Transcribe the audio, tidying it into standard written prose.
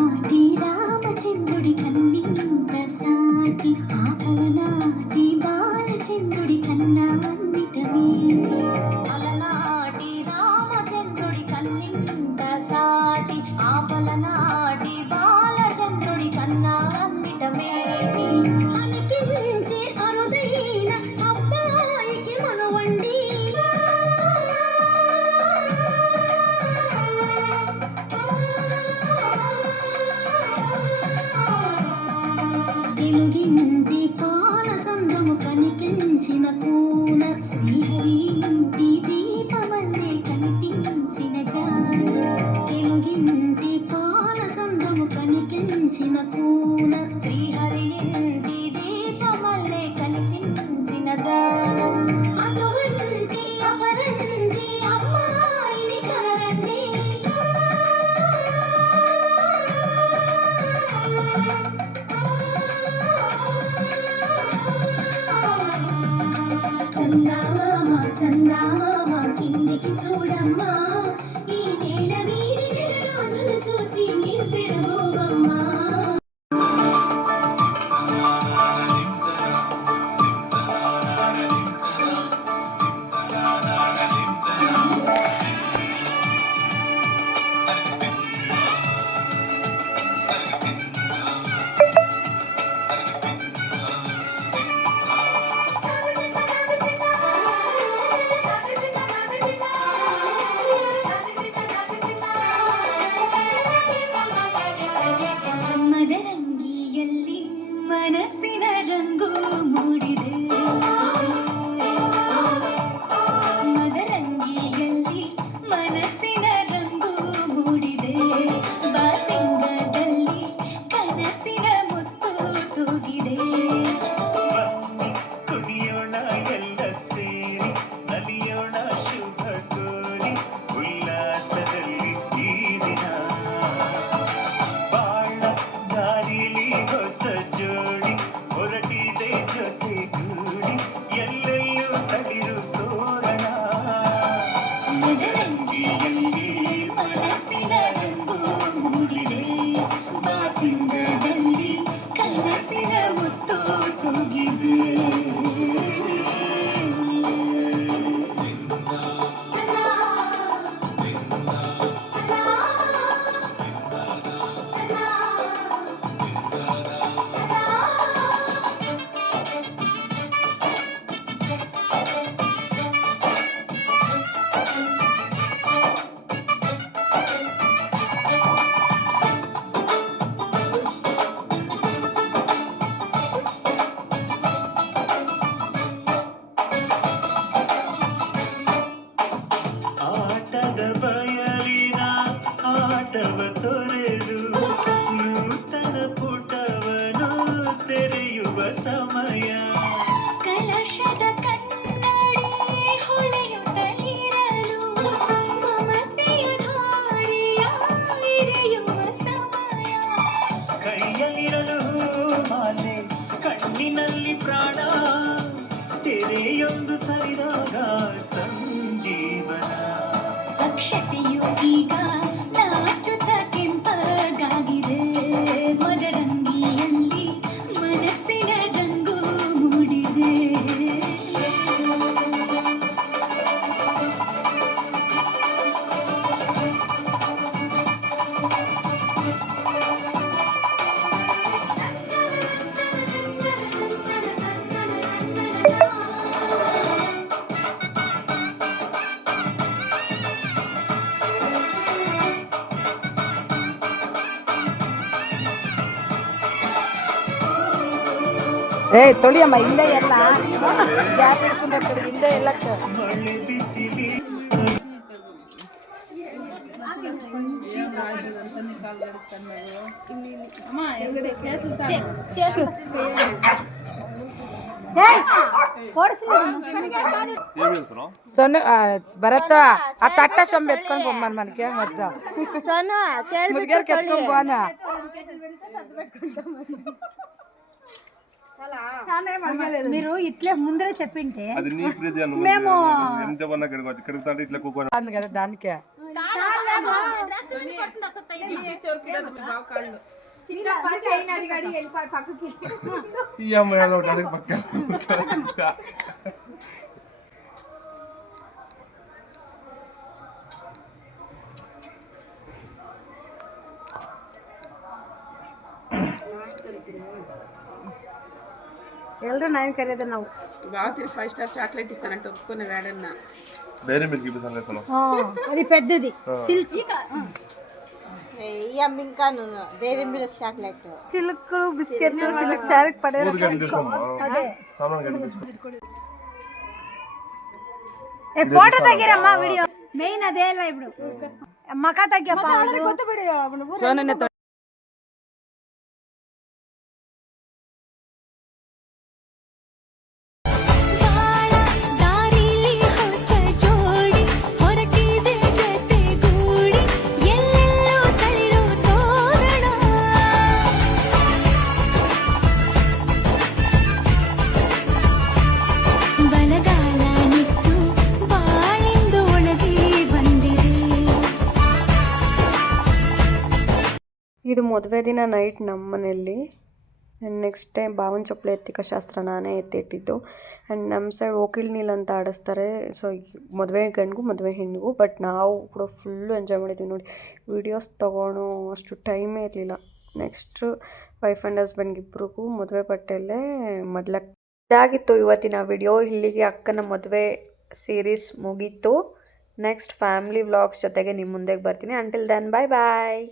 నాటి రామచంద్రుడి కన్నింత సాటి ఆపలనాటి బాలచంద్రుడి కన్నా అన్నిట మేటి అలనాటి రామచంద్రుడి కన్నింత సాటి ఆపలనాటి బాలచంద్రుడి కన్నా అన్నిట మేటి అనిపించే అరుదైన అబ్బాయికి మనవండి తెలుగింటి పాల సంద్రము కనిపించిన కూన శ్రీహరి ఇంటి దీపమల్లే కనిపించిన జాన తెలుగింటి పాల సంద్రము కనిపించిన కూన శ్రీహరి ఇంటి దీపమల్లే కనిపించిన జాన అటువంటి అపరంజి అమ్మాయిని కనరండి చందామామ చందామామ కిందికి చూడమ్మా ఈ నేల వీడి నెల రోజులు చూసి నీవు పెరగోవమ్మా ಮದರಂಗಿಯಲ್ಲಿ ಮನಸ್ಸಿನ ರಂಗು ಮೂಡಿದೆ ಮದರಂಗಿಯಲ್ಲಿ ಮನಸ್ಸಿನ ರಂಗು ಮೂಡಿದೆ ಬಾಸಿಂಗದಲ್ಲಿ ಕನಸಿನ ಮುತ್ತು ತೂಗಿದೆ ಕುಡಿಯೋಣ ಎಲ್ಲ ಸೇರಿ ನಲಿಯೋಣ ಶುಭ ಕೋರಿ ಉಲ್ಲಾಸದಲ್ಲಿ ಈ ದಿನ ಬಾಳ ದಾರಿಲಿ ಹೊಸ ಜೋಡಿ ಹೊರಟಿದೆ ಜೊತೆಗೂಡಿ ಎಲ್ಲೆಲ್ಲೂ ತಳಿರು ತೋರಣ ಮದರಂಗಿಯಲ್ಲಿ ಮನಸ್ಸಿನ ರಂಗು ಮೂಡಿದೆ ಬಾಸಿಂಗದಲ್ಲಿ ಕನಸಿನ ಮುತ್ತು ತೂಗಿದೆ ಆಟದ ಬಯಲಿನ ಆಟವ ತೊರೆದು ನೂತನ ಪುಟವನು ತೆರೆಯುವ ಸಮಯ ಕಲಶದ ಕನ್ನಡಿ ಹೊಳೆಯುತ್ತಲಿರಲು ಮಮತೆಯ ಧಾರೆಯ ಇರೆಯುವ ಸಮಯ ಕೈಯಲ್ಲಿರಲು ಮಾಲೆ ಕಣ್ಣಿನಲ್ಲಿ ಪ್ರಾಣ ತೆರೆಯೊಂದು ಸರಿದಾಗ ಸಂಜೀವನ ಅಕ್ಷತೆಯು ಈಗ ನಾಚುತ್ತ ಕೆಂಪಗಾಗಿದೆ ಮದರಂಗಿಯಲ್ಲಿ ಮನಸ್ಸಿನ ರಂಗು ಮೂಡಿದೆ ತೊಳಿಯಮ್ಮ ಹಿಂದೆ ಎಲ್ಲ ಗ್ಯಾಪ್ ಇಟ್ಕೊಂಡು ಹಿಂದೆ ಎಲ್ಲ ಮಳೆ ಬಿಸಿಲಿ ಸೊನ್ನ ಬರತ್ತ ಆ ತಟ್ಟ ಸೊಂಬ ಎತ್ಕೊಂಡ್ ಬೊಮ್ಮನ್ మనకి వద్దా ముదిగారికి ఎత్తుకొని పోనా మీరు ఇట్లే ముందరే చెప్పింటే మేము కదా దానికే ఈ అమ్మాయి ఏదో ఒకటి అడిగి పక్కన ಎಲ್ಲರೂ ನಾನು ಕರೆಯೋದು ನಾವು బాగా 5 స్టార్ చాక్లెట్ ఇస్తానంటే ఒప్పుకున్న వేడన్నా డైరీ మిల్క్ ఇప్పిస్తాను అది పెద్దది silk silk biscuit silk sari పడే ఊరు గంట తీసుకోమ్మా సామాన్ గంట తీసుకో ఫోటో తగ్గిరమ్మ వీడియో మెయిన్ అదే ಇಲ್ಲ ఇప్పుడు మకా తగ్గప్ప ಸೋನನೆ ದಾರಿಲಿ ಹೊಸ ಜೋಡಿ ಹೊರಟಿದೆ ಜೊತೆಗೂಡಿ ಎಲ್ಲೆಲ್ಲೋ ತಳಿರು ತೋರಣ ಬಲಗಾಲ ನಿಟ್ಟು ಬಾಳಿಂದು ಒಳಗೆ ಬಂದಿದೆ ಇದು ಮದುವೆ ದಿನ ನೈಟ್ ನಮ್ಮ ಮನೆಯಲ್ಲಿ ಆ್ಯಂಡ್ ನೆಕ್ಸ್ಟ್ ಟೈಮ್ ಭಾವನ ಚಪ್ಪಲಿ ಎತ್ತಿಕ ಶಾಸ್ತ್ರ ನಾನೇ ಎತ್ತಿಟ್ಟಿದ್ದು ಆ್ಯಂಡ್ ನಮ್ಮ ಸೈಡ್ ಓಕಿಲ್ ನೀಲ್ ಅಂತ ಆಡಿಸ್ತಾರೆ ಸೊ ಮದುವೆ ಗಂಡಿಗೂ ಮದುವೆ ಹೆಣ್ಣಿಗೂ ಬಟ್ ನಾವು ಕೂಡ ಫುಲ್ಲು ಎಂಜಾಯ್ ಮಾಡಿದ್ವಿ ನೋಡಿ ವೀಡಿಯೋಸ್ ತೊಗೊಳೋ ಅಷ್ಟು ಟೈಮೇ ಇರಲಿಲ್ಲ ನೆಕ್ಸ್ಟು ವೈಫ್ ಆ್ಯಂಡ್ ಹಸ್ಬೆಂಡ್ಗೆ ಇಬ್ಬರಿಗೂ ಮದುವೆ ಬಟ್ಟೆಯಲ್ಲೇ ಇದಾಗಿತ್ತು ಇವತ್ತಿನ ವಿಡಿಯೋ ಇಲ್ಲಿಗೆ ಅಕ್ಕನ ಮದುವೆ ಸೀರೀಸ್ ಮುಗೀತು ನೆಕ್ಸ್ಟ್ ಫ್ಯಾಮಿಲಿ ವ್ಲಾಗ್ಸ್ ಜೊತೆಗೆ ನಿಮ್ಮ ಮುಂದೆಗೆ ಬರ್ತೀನಿ ಅಂಟಿಲ್ ದೆನ್ ಬಾಯ್ ಬಾಯ್